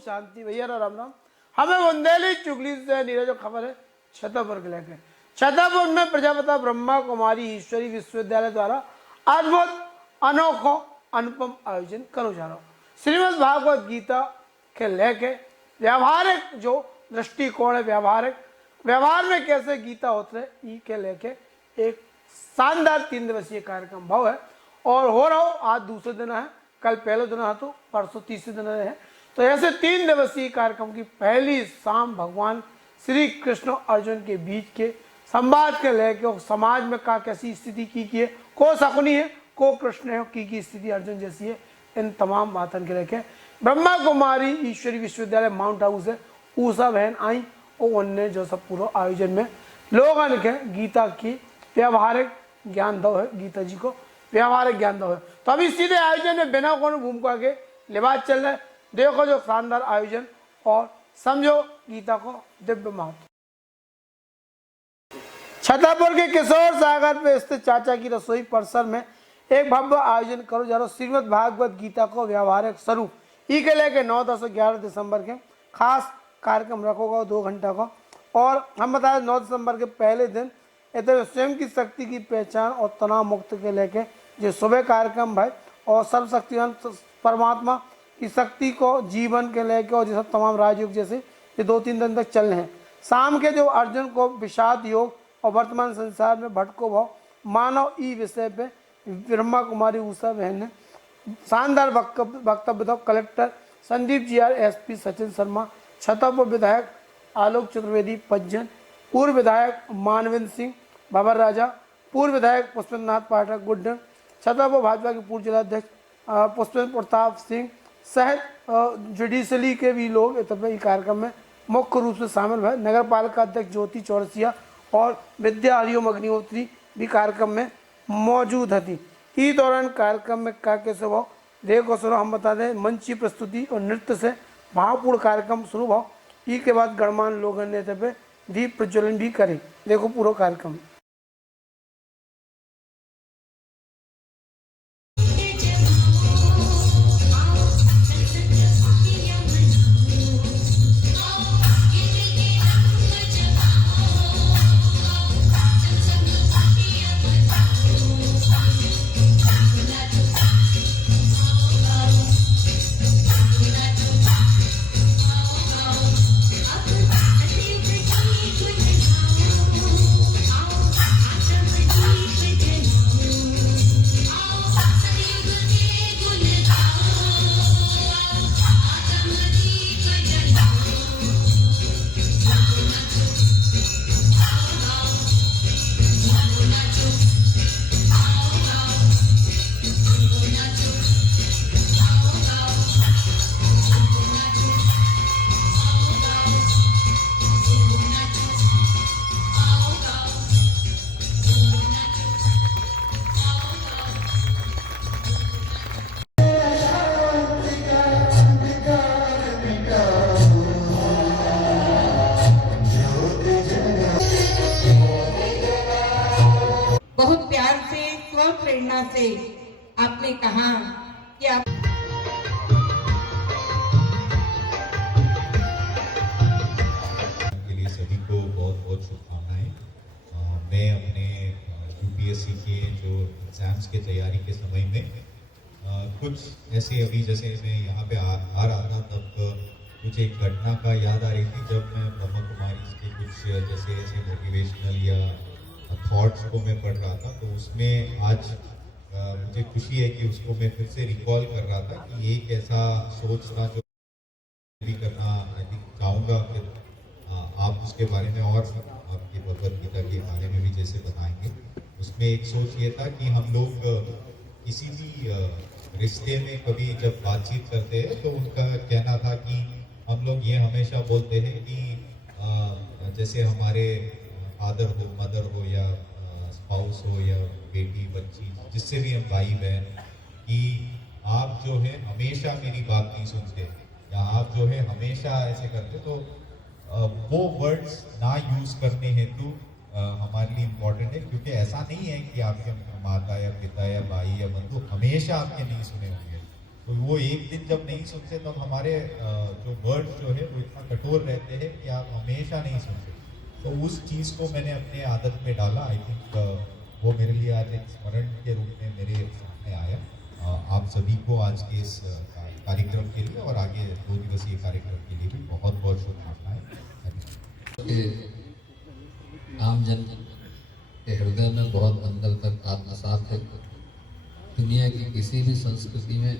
शांति भैया राम राम। हमें बुंदेली चुगली से नीरज जो खबर है छतरपुर के लेके। छतरपुर में प्रजापिता ब्रह्मा कुमारी ईश्वरी विश्वविद्यालय द्वारा अद्भुत अनोखो अनुपम आयोजन करो जा रहा हूँ। श्रीमद् भागवत गीता के लेके व्यावहारिक जो दृष्टिकोण है, व्यवहार में कैसे गीता उतरे ई के लेके एक शानदार 3 दिवसीय कार्यक्रम भाव है और हो रहा हो। आज दूसरे दिन है, कल पहले दिन है, तो परसों तीसरे दिन है। तो ऐसे 3 दिवसीय कार्यक्रम की पहली शाम भगवान श्री कृष्ण अर्जुन के बीच के संवाद के लेके और समाज में का कैसी स्थिति की है, को शकुनी है, को कृष्ण है, की स्थिति अर्जुन जैसी है, इन तमाम बातों के लेके ब्रह्मा कुमारी ईश्वरी विश्वविद्यालय माउंट हाउस है ऊषा बहन आई और उनने जो सब पूरा आयोजन में लोगों के गीता की व्यवहारिक ज्ञान दो है, गीता जी को व्यवहारिक ज्ञान दो है। तो अभी सीधे आयोजन में बिना कोनो भूमिका के लिबास चल रहा है। देखो जो शानदार आयोजन और समझो गीता को दिव्य महत्व। छतरपुर के किशोर सागर पे स्थित चाचा की रसोई परिसर में एक भव्य आयोजन करो जा रहा श्रीमद् भागवत गीता को व्यवहारिक स्वरूप ई के लेके 9, 10 और 11 दिसंबर के खास कार्यक्रम रखोगा 2 घंटा का। और हम बताए 9 दिसंबर के पहले दिन इधर स्वयं की शक्ति की पहचान और तनाव मुक्त के लेके जो सुबह कार्यक्रम भाई और सर्वशक्तिमान परमात्मा की शक्ति को जीवन के लेके और जैसे तमाम राजयोग जैसे ये 2-3 दिन तक चल रहे हैं। शाम के जो अर्जुन को विषाद योग और वर्तमान संसार में भटको भाव मानव ई विषय पे ब्रह्मा कुमारी ऊषा बहन ने शानदार वक्तव्य था। Collector Sandeep G R, SP Sachin Sharma, Chhatarpur विधायक आलोक चतुर्वेदी पज्जन, पूर्व विधायक मानविंद सिंह बाबर राजा, पूर्व विधायक पुष्पेंद्र नाथ पाठक गुड्डन, छतरपुर भाजपा के पूर्व जिलाध्यक्ष पुष्पेंद्र प्रताप सिंह सहित जुडिशली के भी लोग इस कार्यक्रम में मुख्य रूप से शामिल हुए। नगर पालिका अध्यक्ष ज्योति चौरसिया और विद्या हरिओम अग्निहोत्री भी कार्यक्रम में मौजूद थी। इस दौरान कार्यक्रम में का कैसे भाव देखो सुनो हम बता दें। मंची प्रस्तुति और नृत्य से भावपूर्ण कार्यक्रम शुरू भाव। ई के बाद गणमान्य लोगों ने पे दीप प्रज्वलन भी करे। देखो पूरा कार्यक्रम। प्रेरणा से आपने कहा कि आप के लिए सभी को बहुत बहुत शुभकामनाएं। मैं अपने यूपीएससी के जो एग्जाम्स के तैयारी के समय में कुछ ऐसे अभी जैसे मैं यहाँ पे आ रहा था तब मुझे एक घटना का याद आ रही थी जब मैं ब्रह्मा कुमारी के कुछ जैसे ऐसे मोटिवेशनल या थॉट्स को मैं पढ़ रहा था। तो उसमें आज मुझे खुशी है कि उसको मैं फिर से रिकॉल कर रहा था कि एक ऐसा सोच था जो भी करना आई थिंक चाहूँगा। फिर आप उसके बारे में और आपकी भगवद गीता के बारे में भी जैसे बताएंगे। उसमें एक सोच ये था कि हम लोग किसी भी रिश्ते में कभी जब बातचीत करते हैं तो उनका कहना था कि हम लोग ये हमेशा बोलते हैं कि जैसे हमारे फादर हो, मदर हो या स्पाउस हो या बेटी बच्ची, जिससे भी हम भाई बहन, कि आप जो है हमेशा मेरी बात नहीं सुनते या आप जो है हमेशा ऐसे करते, तो वो वर्ड्स ना यूज़ करने हेतु हमारे लिए इम्पोर्टेंट है, क्योंकि ऐसा नहीं है कि आपके माता या पिता या भाई या बंधु हमेशा आपके नहीं सुने होंगे। तो वो एक दिन जब नहीं सुनते तब हमारे जो वर्ड्स जो है वो इतना कठोर रहते हैं कि आप हमेशा नहीं सुनते। तो उस चीज़ को मैंने अपने आदत में डाला। आई थिंक वो मेरे लिए आज एक स्मरण के रूप में मेरे सामने आया। आप सभी को आज के इस कार्यक्रम के लिए और आगे 2 दिवसीय कार्यक्रम के लिए भी बहुत बहुत शुभकामनाएं। आम जन के हृदय में बहुत अंदर तक आत्मसात है। दुनिया की किसी भी संस्कृति में,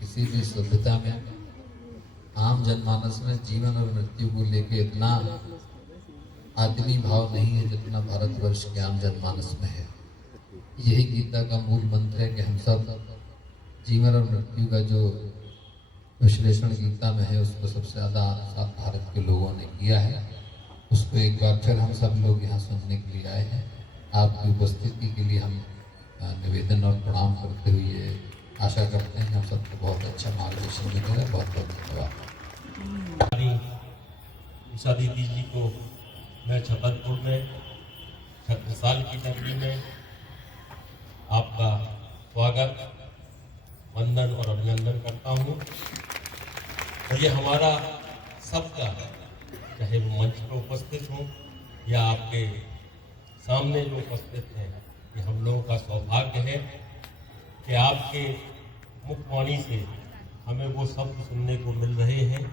किसी भी सभ्यता में आम जनमानस में जीवन और मृत्यु को लेके इतना आदमी भाव नहीं है जितना भारतवर्ष के आम जनमानस में है। यही गीता का मूल मंत्र है कि हम सब जीवन और मृत्यु का जो विश्लेषण गीता में है उसको सबसे ज़्यादा साथ भारत के लोगों ने किया है। उसको एक बार फिर हम सब लोग यहाँ सुनने के लिए आए हैं। आपकी उपस्थिति के लिए हम निवेदन और प्रणाम करते हुए आशा करते हैं हम सबको बहुत अच्छा मार्गदर्शन मिलेगा। बहुत बहुत धन्यवाद। उषा दीदी जी को मैं छतरपुर में छत्रसाल की नगरी में आपका स्वागत, वंदन और अभिनंदन करता हूँ। और ये हमारा सबका, चाहे वो मंच पर उपस्थित हों या आपके सामने जो उपस्थित हैं, ये हम लोगों का सौभाग्य है कि आपके मुखवाणी से हमें वो शब्द सुनने को मिल रहे हैं,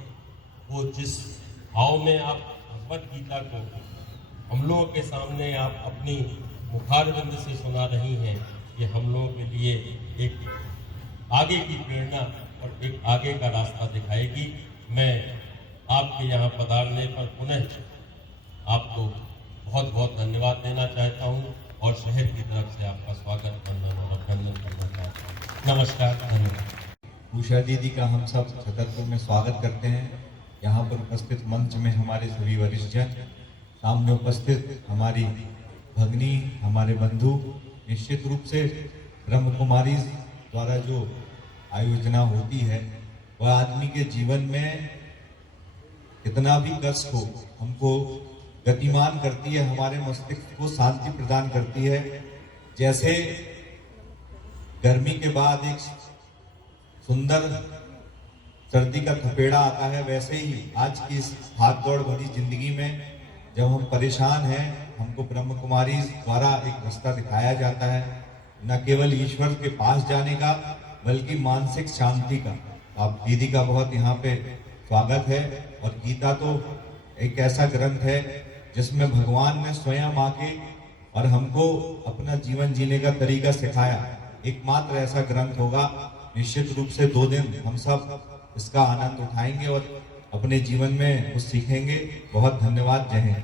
वो जिस भाव में आप भगवत गीता को हम लोगों के सामने आप अपनी मुखारबिंद से सुना रही हैं, ये हम लोगों के लिए एक आगे की प्रेरणा और एक आगे का रास्ता दिखाएगी। मैं आपके यहाँ पधारने पर पुनः आपको बहुत बहुत धन्यवाद देना चाहता हूँ और शहर की तरफ से आपका स्वागत, वंदन और अभिनंदन करना चाहता हूँ। नमस्कार, धन्यवाद। उषा दीदी का हम सब छतरपुर में स्वागत करते हैं। यहाँ पर उपस्थित मंच में हमारे सभी वरिष्ठ जन, सामने उपस्थित हमारी भगनी, हमारे बंधु, निश्चित रूप से ब्रह्म कुमारी द्वारा जो आयोजना होती है वह आदमी के जीवन में कितना भी कष्ट हो हमको गतिमान करती है, हमारे मस्तिष्क को शांति प्रदान करती है। जैसे गर्मी के बाद एक सुंदर सर्दी का थपेड़ा आता है, वैसे ही आज की इस भाग दौड़ भरी जिंदगी में जब हम परेशान हैं, हमको ब्रह्म कुमारी द्वारा एक रास्ता दिखाया जाता है, न केवल ईश्वर के पास जाने का बल्कि मानसिक शांति का। आप दीदी का बहुत यहाँ पे स्वागत है। और गीता तो एक ऐसा ग्रंथ है जिसमें भगवान ने स्वयं आके और हमको अपना जीवन जीने का तरीका सिखाया। एकमात्र ऐसा ग्रंथ होगा। निश्चित रूप से 2 दिन हम सब इसका आनंद उठाएंगे और अपने जीवन में कुछ सीखेंगे। बहुत धन्यवाद। जय हिंद।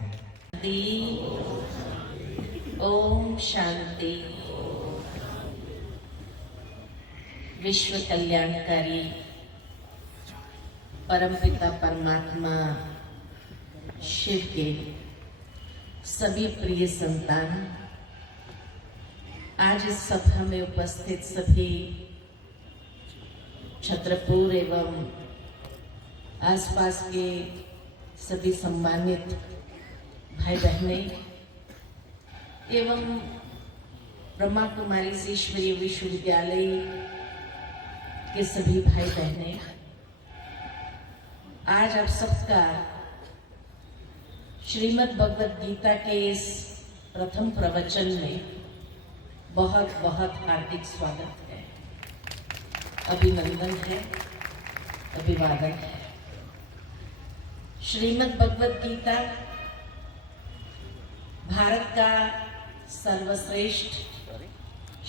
ओम शांति। विश्व कल्याणकारी परमपिता परमात्मा शिव के सभी प्रिय संतान, आज इस सभा में उपस्थित सभी छतरपुर एवं आसपास के सभी सम्मानित भाई बहने एवं ब्रह्मा कुमारी ईश्वरीय विश्वविद्यालय के सभी भाई बहने, आज आप सबका श्रीमद् भगवद गीता के इस प्रथम प्रवचन में बहुत बहुत हार्दिक स्वागत है, अभिनंदन है, अभिवादन है। श्रीमद् भगवद गीता भारत का सर्वश्रेष्ठ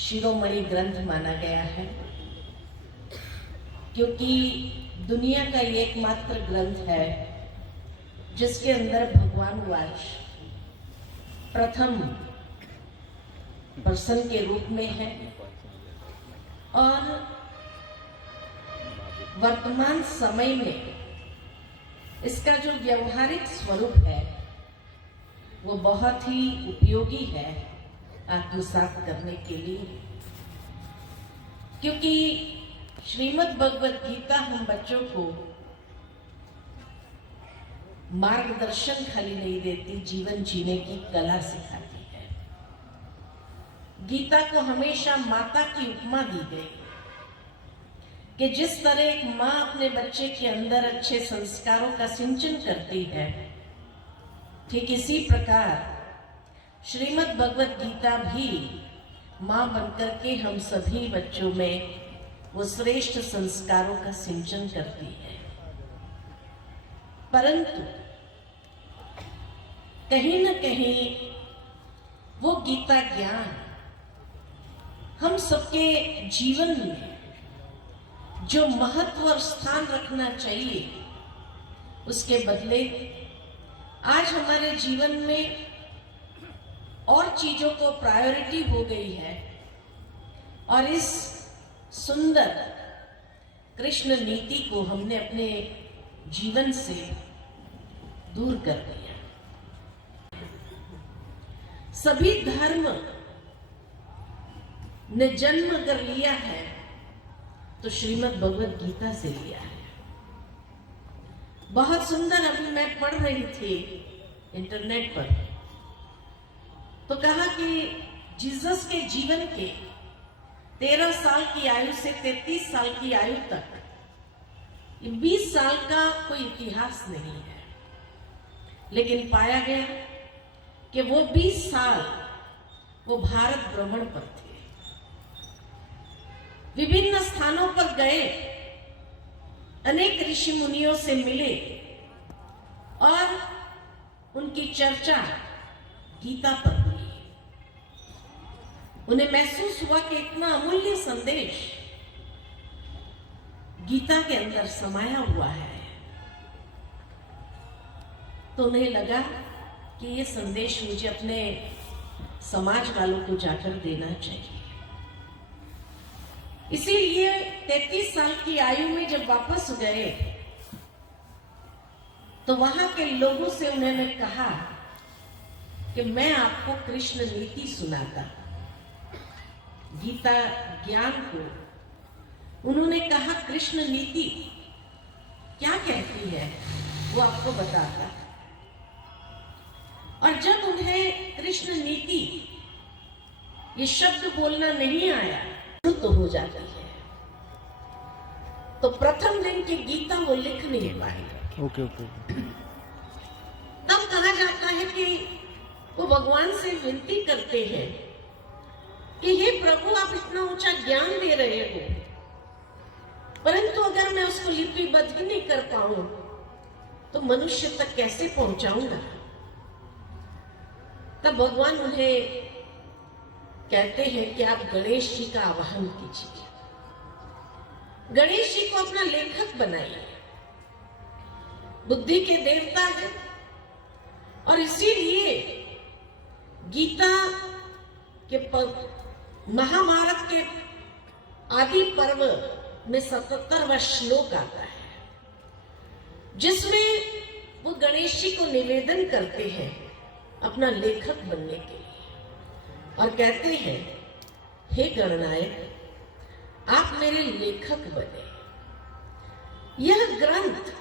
शिरोमणि ग्रंथ माना गया है, क्योंकि दुनिया का एकमात्र ग्रंथ है जिसके अंदर भगवान वाच प्रथम पर्सन के रूप में है और वर्तमान समय में इसका जो व्यवहारिक स्वरूप है वो बहुत ही उपयोगी है आत्मसात करने के लिए, क्योंकि श्रीमद् भगवत गीता हम बच्चों को मार्गदर्शन खाली नहीं देती, जीवन जीने की कला सिखाती है। गीता को हमेशा माता की उपमा दी गई कि जिस तरह एक माँ अपने बच्चे के अंदर अच्छे संस्कारों का सिंचन करती है, ठीक इसी प्रकार श्रीमद् भगवत गीता भी माँ बनकर के हम सभी बच्चों में वो श्रेष्ठ संस्कारों का सिंचन करती है। परंतु कहीं न कहीं वो गीता ज्ञान हम सबके जीवन में जो महत्व और स्थान रखना चाहिए, उसके बदले आज हमारे जीवन में और चीजों को प्रायोरिटी हो गई है और इस सुंदर कृष्ण नीति को हमने अपने जीवन से दूर कर दिया। सभी धर्म ने जन्म अगर लिया है तो श्रीमद् भगवत गीता से लिया है। बहुत सुंदर, अभी मैं पढ़ रही थी इंटरनेट पर, तो कहा कि जीसस के जीवन के 13 साल की आयु से 33 साल की आयु तक 20 साल का कोई इतिहास नहीं है, लेकिन पाया गया कि वो 20 साल वो भारत भ्रमण पर थे, विभिन्न स्थानों पर गए, अनेक ऋषि मुनियों से मिले और उनकी चर्चा गीता पर हुई। उन्हें महसूस हुआ कि इतना अमूल्य संदेश गीता के अंदर समाया हुआ है, तो उन्हें लगा कि ये संदेश मुझे अपने समाज वालों को जाकर देना चाहिए। इसीलिए 33 साल की आयु में जब वापस गए तो वहां के लोगों से उन्होंने कहा कि मैं आपको कृष्ण नीति सुनाता, गीता ज्ञान को उन्होंने कहा कृष्ण नीति क्या कहती है वो आपको बताता। और जब उन्हें कृष्ण नीति ये शब्द बोलना नहीं आया तो हो जाती है, तो प्रथम दिन की गीता वो लिख नहीं पाए। ओके। तब कहा जाता है कि वो भगवान से विनती करते हैं कि हे प्रभु, आप इतना ऊंचा ज्ञान दे रहे हो, परंतु अगर मैं उसको लिपिबद्ध ही नहीं कर पाऊं तो मनुष्य तक कैसे पहुंचाऊंगा। तब भगवान उन्हें कहते हैं कि आप गणेश जी का आवाहन कीजिए, गणेश जी को अपना लेखक बनाइए। बुद्धि के देवता है और इसीलिए गीता के महाभारत के आदि पर्व में 77वां श्लोक आता है, जिसमें वो गणेश जी को निवेदन करते हैं अपना लेखक बनने के लिए और कहते हैं, हे गणनायक, आप मेरे लेखक बने। यह ग्रंथ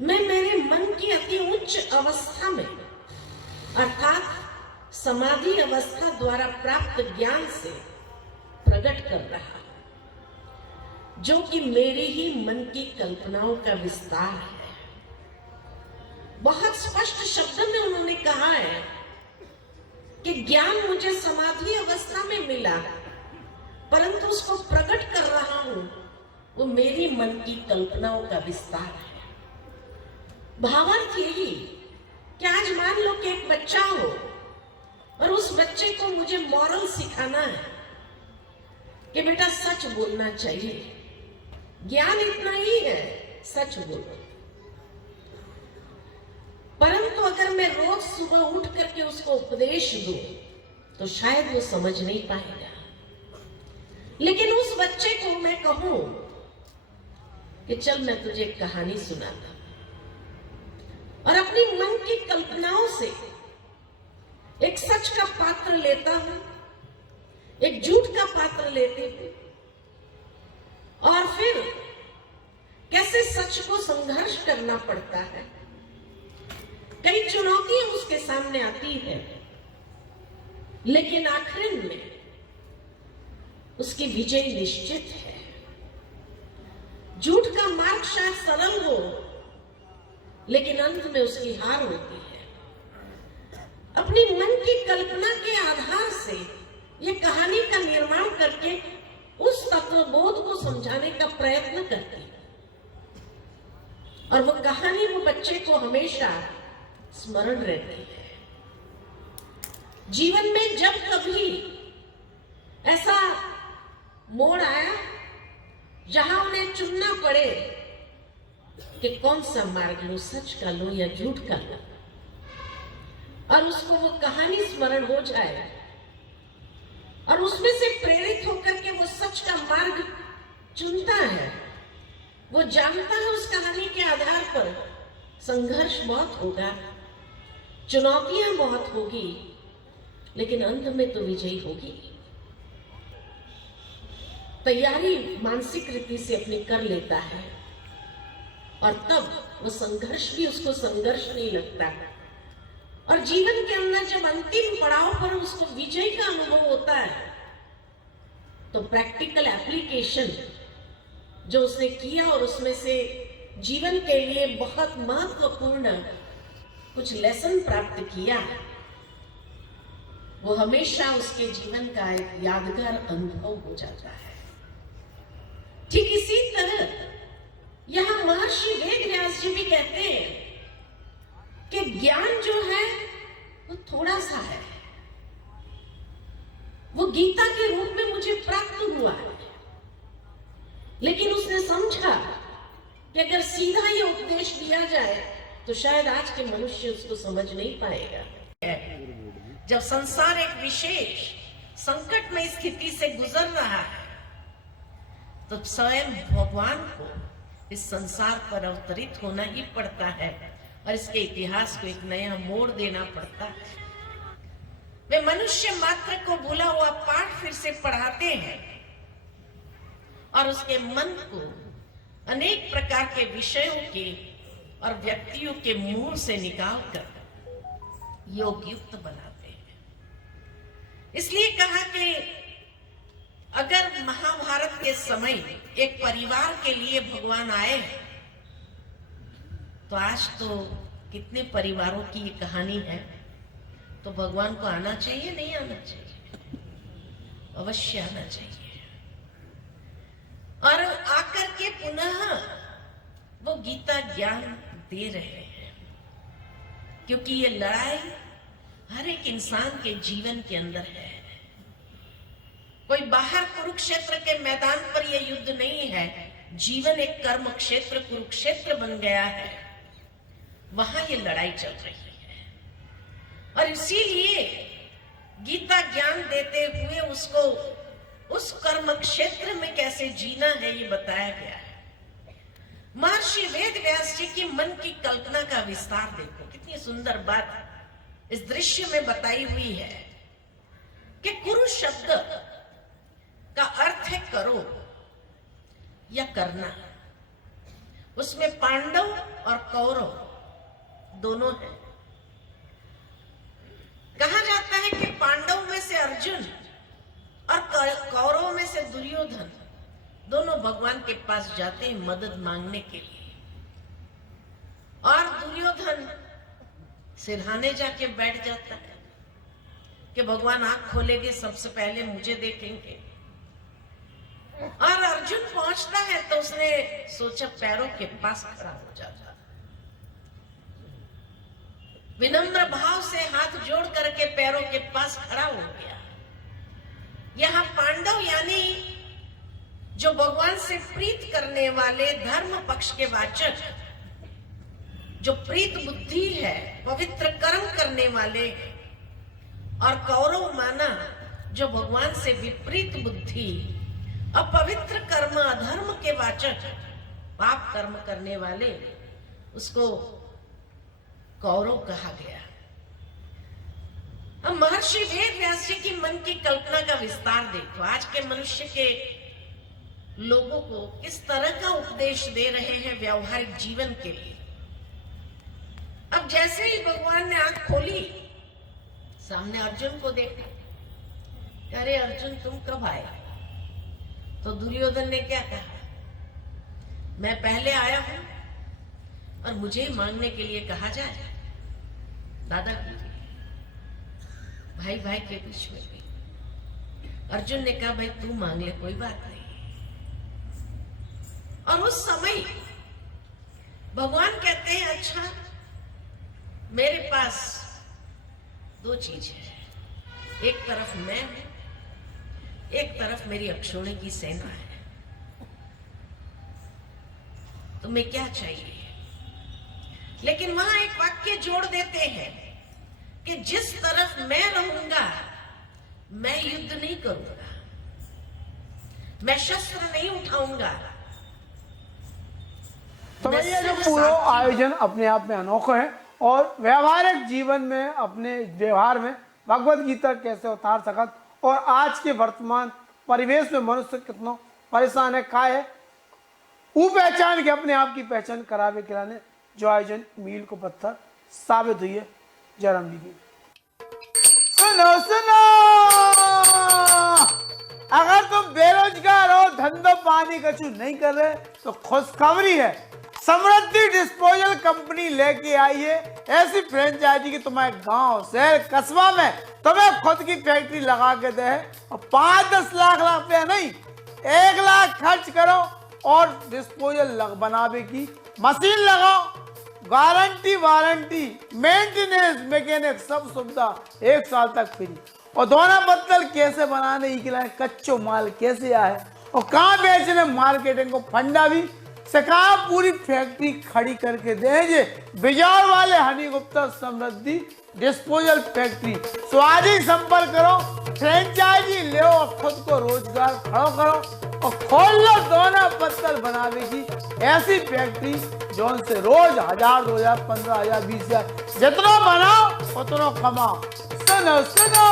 मैं मेरे मन की अति उच्च अवस्था में अर्थात समाधि अवस्था द्वारा प्राप्त ज्ञान से प्रकट कर रहा हूं, जो कि मेरे ही मन की कल्पनाओं का विस्तार है। बहुत स्पष्ट शब्द में उन्होंने कहा है कि ज्ञान मुझे समाधि अवस्था में मिला, परंतु उसको प्रकट कर रहा हूं, वो मेरी मन की कल्पनाओं का विस्तार है। भावार्थ यही कि आज मान लो कि एक बच्चा हो और उस बच्चे को मुझे मॉरल सिखाना है कि बेटा सच बोलना चाहिए, ज्ञान इतना ही है, सच बोलो। परंतु अगर मैं रोज सुबह उठ करके उसको उपदेश दूं तो शायद वो समझ नहीं पाएगा। लेकिन उस बच्चे को मैं कहूं कि चल मैं तुझे एक कहानी सुनाता और अपनी मन की कल्पनाओं से एक सच का पात्र लेता हूं, एक झूठ का पात्र लेती हूं, और फिर कैसे सच को संघर्ष करना पड़ता है। कई चुनौतियां उसके सामने आती है, लेकिन आखिर में उसकी विजय निश्चित है। झूठ का मार्ग शायद सरल हो, लेकिन अंत में उसकी हार होती है। अपनी मन की कल्पना के आधार से यह कहानी का निर्माण करके उस तत्वबोध को समझाने का प्रयत्न करती है, और वो कहानी वो बच्चे को हमेशा स्मरण रहती है। जीवन में जब कभी ऐसा मोड़ आया जहां उन्हें चुनना पड़े कि कौन सा मार्ग लो, सच का लो या झूठ का लो, और उसको वो कहानी स्मरण हो जाए और उसमें से प्रेरित होकर के वो सच का मार्ग चुनता है, वो जानता है उस कहानी के आधार पर संघर्ष बहुत होगा, चुनौतियां बहुत होगी, लेकिन अंत में तो विजयी होगी। तैयारी मानसिक रीति से अपनी कर लेता है, और तब वो संघर्ष भी उसको संघर्ष नहीं लगता। और जीवन के अंदर जब अंतिम पड़ाव पर उसको विजय का अनुभव होता है, तो प्रैक्टिकल एप्लीकेशन जो उसने किया और उसमें से जीवन के लिए बहुत महत्वपूर्ण कुछ लेसन प्राप्त किया, वो हमेशा उसके जीवन का एक यादगार अनुभव हो जाता है। ठीक इसी तरह यहां महर्षि वेदव्यास जी भी कहते हैं कि ज्ञान जो है वो थोड़ा सा है, वो गीता के रूप में मुझे प्राप्त हुआ है, लेकिन उसने समझा कि अगर सीधा ये उपदेश दिया जाए तो शायद आज के मनुष्य उसको समझ नहीं पाएगा। जब संसार एक विशेष संकटमय स्थिति से गुजर रहा है, तो स्वयं भगवान को इस संसार पर अवतरित होना ही पड़ता है और इसके इतिहास को एक नया मोड़ देना पड़ता है। वे मनुष्य मात्र को भूला हुआ पाठ फिर से पढ़ाते हैं और उसके मन को अनेक प्रकार के विषयों के और व्यक्तियों के मूल से निकालकर योगयुक्त बनाते हैं। इसलिए कहा कि अगर महाभारत के समय एक परिवार के लिए भगवान आए, तो आज तो कितने परिवारों की ये कहानी है, तो भगवान को आना चाहिए, नहीं आना चाहिए? अवश्य आना चाहिए। और आकर के पुनः वो गीता ज्ञान दे रहे हैं, क्योंकि ये लड़ाई हर एक इंसान के जीवन के अंदर है। कोई बाहर कुरुक्षेत्र के मैदान पर यह युद्ध नहीं है, जीवन एक कर्म क्षेत्र कुरुक्षेत्र बन गया है, वहां ये लड़ाई चल रही है। और इसीलिए गीता ज्ञान देते हुए उसको उस कर्म क्षेत्र में कैसे जीना है ये बताया गया है। महर्षि वेदव्यास जी की मन की कल्पना का विस्तार देखो, कितनी सुंदर बात इस दृश्य में बताई हुई है कि कुरु शब्द का अर्थ है करो या करना। उसमें पांडव और कौरव दोनों हैं। कहा जाता है कि पांडव में से अर्जुन और कौरव में से दुर्योधन दोनों भगवान के पास जाते हैं मदद मांगने के लिए, और दुर्योधन सिरहाने जाके बैठ जाता है कि भगवान आंख खोलेंगे सबसे पहले मुझे देखेंगे। और अर्जुन पहुंचता है तो उसने सोचा पैरों के पास खड़ा हो जाता, विनम्र भाव से हाथ जोड़ करके पैरों के पास खड़ा हो गया। यहां पांडव यानी जो भगवान से प्रीत करने वाले, धर्म पक्ष के वाचक, जो प्रीत बुद्धि है, पवित्र कर्म करने वाले, और कौरव माना जो भगवान से विपरीत बुद्धि, अपवित्र कर्म, अधर्म के वाचक, पाप कर्म करने वाले, उसको कौरव कहा गया। अब महर्षि वेद व्यास जी की मन की कल्पना का विस्तार देखो। आज के मनुष्य के लोगों को किस तरह का उपदेश दे रहे हैं व्यवहारिक जीवन के लिए। अब जैसे ही भगवान ने आंख खोली, सामने अर्जुन को देखा। अरे अर्जुन, तुम कब आए? तो दुर्योधन ने क्या कहा? मैं पहले आया हूं और मुझे ही मांगने के लिए कहा जाए। दादा की भाई भाई के बीच में भी अर्जुन ने कहा, भाई तू मांग ले, कोई बात नहीं। और उस समय भगवान कहते हैं, अच्छा मेरे पास दो चीज है, एक तरफ मैं हूं, एक तरफ मेरी अक्षोणी की सेना है। तुम्हें क्या चाहिए? लेकिन वहां एक वाक्य जोड़ देते हैं कि जिस तरफ मैं रहूंगा मैं युद्ध नहीं करूंगा, मैं शस्त्र नहीं उठाऊंगा। तो भैया जो पूरा आयोजन अपने आप में अनोखा है और व्यवहारिक जीवन में अपने व्यवहार में भगवत गीता कैसे उतार सकत और आज के वर्तमान परिवेश में मनुष्य कितना परेशान है का है वो पहचान के अपने आप की पहचान करावे कराने जो आयोजन मील को पत्थर साबित हुई है। जयराम जी की सुनो सुनो, अगर तुम बेरोजगार हो, धंधो पानी कछु नहीं कर रहे तो खुशखबरी है, समृद्धि डिस्पोजल कंपनी लेके आई है ऐसी फ्रेंचाइजी की तुम्हारे गांव शहर कस्बा में तुम्हें खुद की फैक्ट्री लगा के दे और 5-10 लाख रुपया नहीं 1 लाख खर्च करो और डिस्पोजल बनावे की मशीन लगाओ, गारंटी वारंटी मेंटेनेंस मैकेनिक सब सुविधा 1 साल तक फ्री। और दोनों बत्तल कैसे बनाने के लिए कच्चो माल कैसे आए और कहाँ बेचने मार्केटिंग को फंडा भी सिखा, पूरी फैक्ट्री खड़ी करके देंगे बिजौर वाले हनी गुप्ता समृद्धि डिस्पोजल फैक्ट्री। सो आज ही संपर्क करो, फ्रेंचाइजी ले और खुद को रोजगार खड़ा करो और खोल लो दोनों पत्तल बनावे की ऐसी फैक्ट्री जो से रोज 1000, 2000, 15,000, 20,000 जितना बनाओ उतना कमाओ। सुनो सुनो,